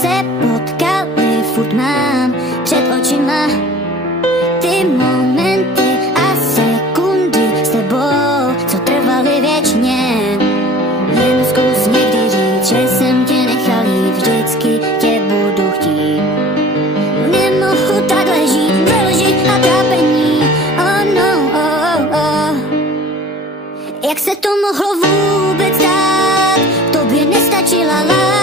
se potkali, furt mám před očima ty momenty a sekundy s tebou, co trvaly věčně. Jen zkus někdy říct, že jsem tě nechal jít, vždycky tě budu chtít. Nemohu takhle žít ve lži a trápení, oh no, oh, oh. Jak se to mohlo vůbec stát, tobě nestačila láska.